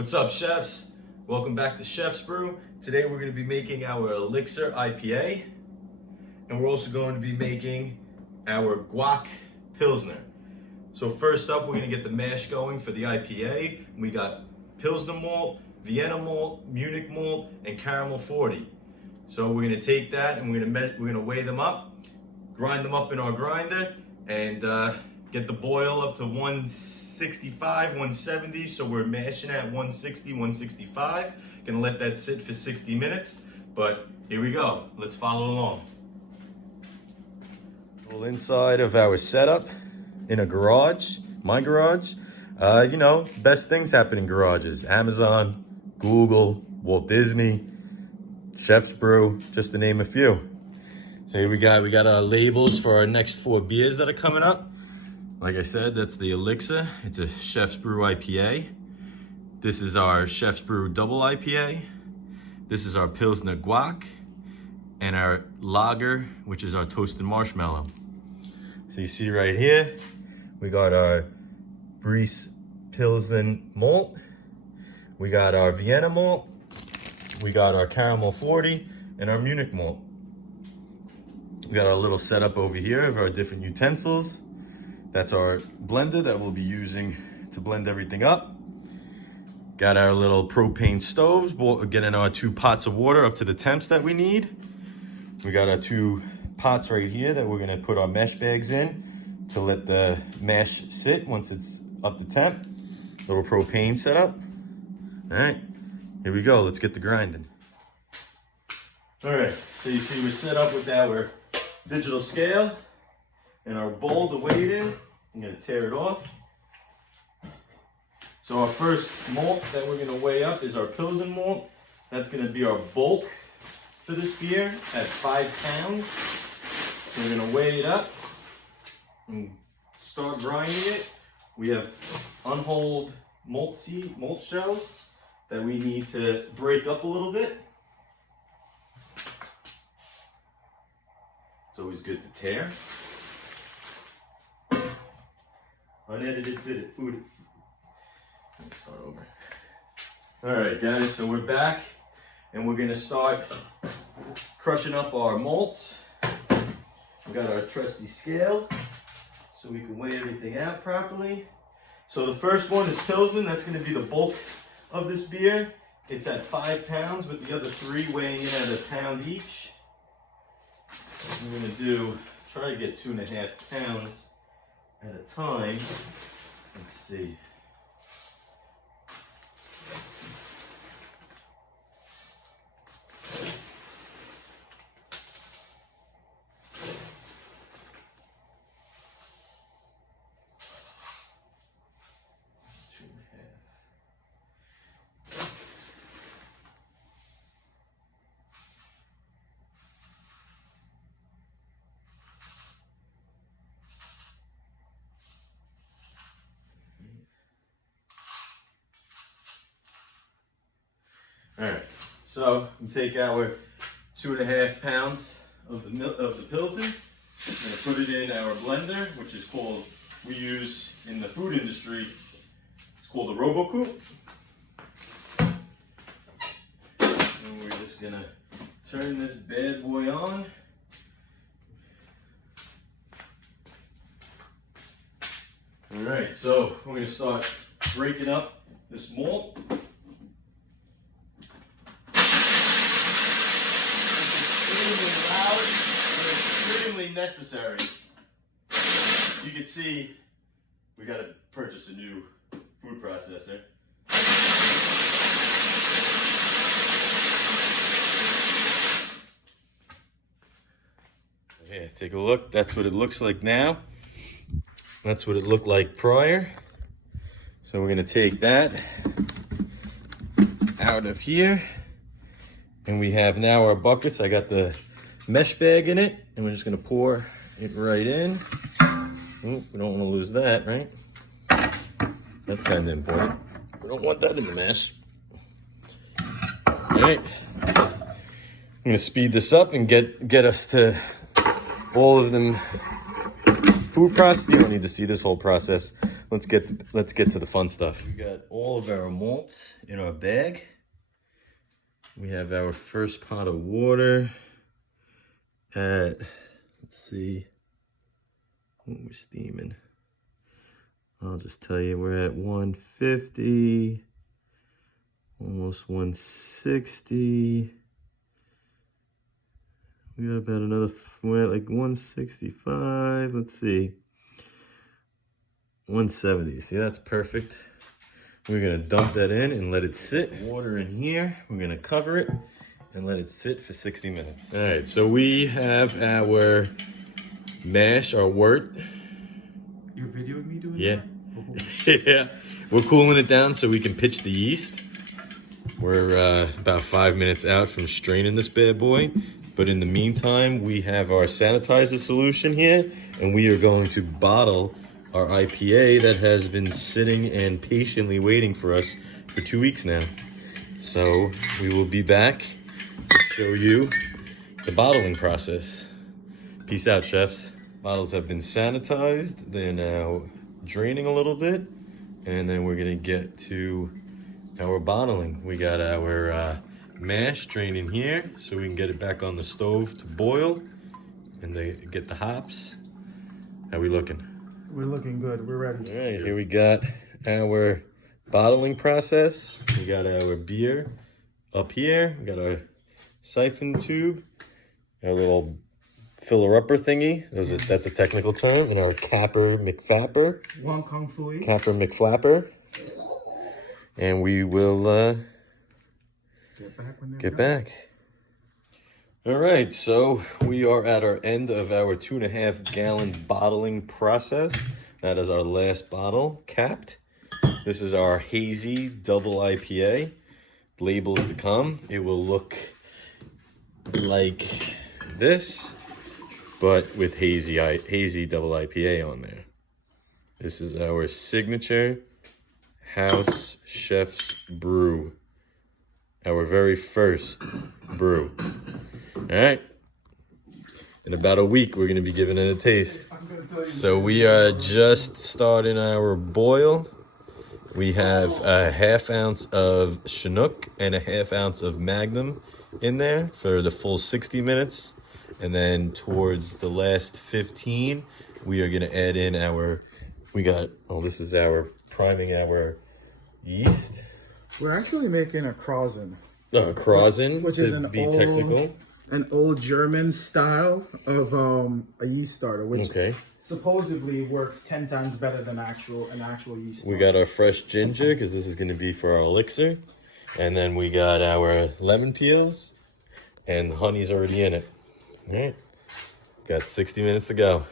What's up, chefs? Welcome back to Chef's Brew. Today we're going to be making our Elixir IPA, and we're also going to be making our Guac Pilsner. So first up, we're going to get the mash going for the IPA. We got Pilsner malt, Vienna malt, Munich malt, and caramel 40. So we're going to take that and we're going to weigh them up, grind them up in our grinder, and get the boil up to 165, 170. So we're mashing at 160, 165. Gonna let that sit for 60 minutes. But here we go. Let's follow along. Well, inside of our setup in a garage, my garage. You know, best things happen in garages. Amazon, Google, Walt Disney, Chef's Brew, just to name a few. So here we got our labels for our next 4 beers that are coming up. Like I said, that's the Elixir. It's a Chef's Brew IPA. This is our Chef's Brew Double IPA. This is our Pilsner Guac. And our Lager, which is our Toasted Marshmallow. So you see right here, we got our Breeze Pilsen malt. We got our Vienna malt. We got our caramel 40 and our Munich malt. We got our little setup over here of our different utensils. That's our blender that we'll be using to blend everything up. Got our little propane stoves, getting our 2 pots of water up to the temps that we need. We got our 2 pots right here that we're gonna put our mesh bags in to let the mash sit once it's up to temp. Little propane setup. All right, here we go. Let's get the grinding. All right, so you see we're set up with our digital scale and our bowl to weigh it in. I'm gonna tear it off. So our first malt that we're gonna weigh up is our Pilsen malt. That's gonna be our bulk for this beer at 5 pounds. So we're gonna weigh it up and start grinding it. We have unhulled malt shells that we need to break up a little bit. It's always good to tear. Unedited food. Let me start over. All right, guys, so we're back and we're gonna start crushing up our malts. We got our trusty scale so we can weigh everything out properly. So the first one is Pilsen. That's gonna be the bulk of this beer. It's at 5 pounds with the other 3 weighing in at 1 pound each. I'm gonna try to get 2.5 pounds at a time. Let's see. All right, so we take our 2.5 pounds of the Pilsen and put it in our blender, which is called, we use in the food industry, it's called a RoboCoupe. And we're just gonna turn this bad boy on. All right, so we're gonna start breaking up this malt. Loud and extremely necessary. You can see we got to purchase a new food processor. Yeah, take a look. That's what it looks like now. That's what it looked like prior. So we're going to take that out of here. And we have now our buckets. I got the mesh bag in it, and we're just gonna pour it right in. Ooh, we don't want to lose that, right? That's kind of important. We don't want that in the mess. All right. I'm gonna speed this up and get us to all of them food process. You don't need to see this whole process, let's get to the fun stuff. We got all of our malts in our bag. We have our first pot of water at, let's see, what we're steaming. I'll just tell you, we're at 150, almost 160. We got about another, we're at like 165, let's see, 170. See, that's perfect. We're gonna dump that in and let it sit. Water in here, we're gonna cover it and let it sit for 60 minutes. All right, so we have our mash, our wort. You're videoing me doing that? Yeah. Yeah, we're cooling it down so we can pitch the yeast. We're about 5 minutes out from straining this bad boy. But in the meantime, we have our sanitizer solution here, and we are going to bottle our IPA that has been sitting and patiently waiting for us for 2 weeks now. So we will be back to show you the bottling process. Peace out, chefs. Bottles have been sanitized. They're now draining a little bit, and then we're gonna get to our bottling. We got our mash draining here so we can get it back on the stove to boil and they get the hops. How we looking? We're looking good. We're ready. All right, here we got our bottling process. We got our beer up here. We got our siphon tube, our little filler-upper thingy. That's a technical term. And our capper McFlapper. Wong Kung Fui. Capper McFlapper. And we will get back. All right, so we are at our end of our 2.5 gallon bottling process. That is our last bottle capped. This is our Hazy Double IPA. Labels to come. It will look like this, but with Hazy Double IPA on there. This is our signature House Chef's Brew. Our very first brew. All right. In about a week, we're going to be giving it a taste. So we are just starting our boil. We have a 1/2 ounce of Chinook and a 1/2 ounce of Magnum in there for the full 60 minutes. And then towards the last 15, we are going to add in this is our priming our yeast. We're actually making a Krausen. Krausen, which is an old German style of a yeast starter, which supposedly works 10 times better than an actual yeast starter. We got our fresh ginger, because this is going to be for our elixir. And then we got our lemon peels, and the honey's already in it. All right, got 60 minutes to go.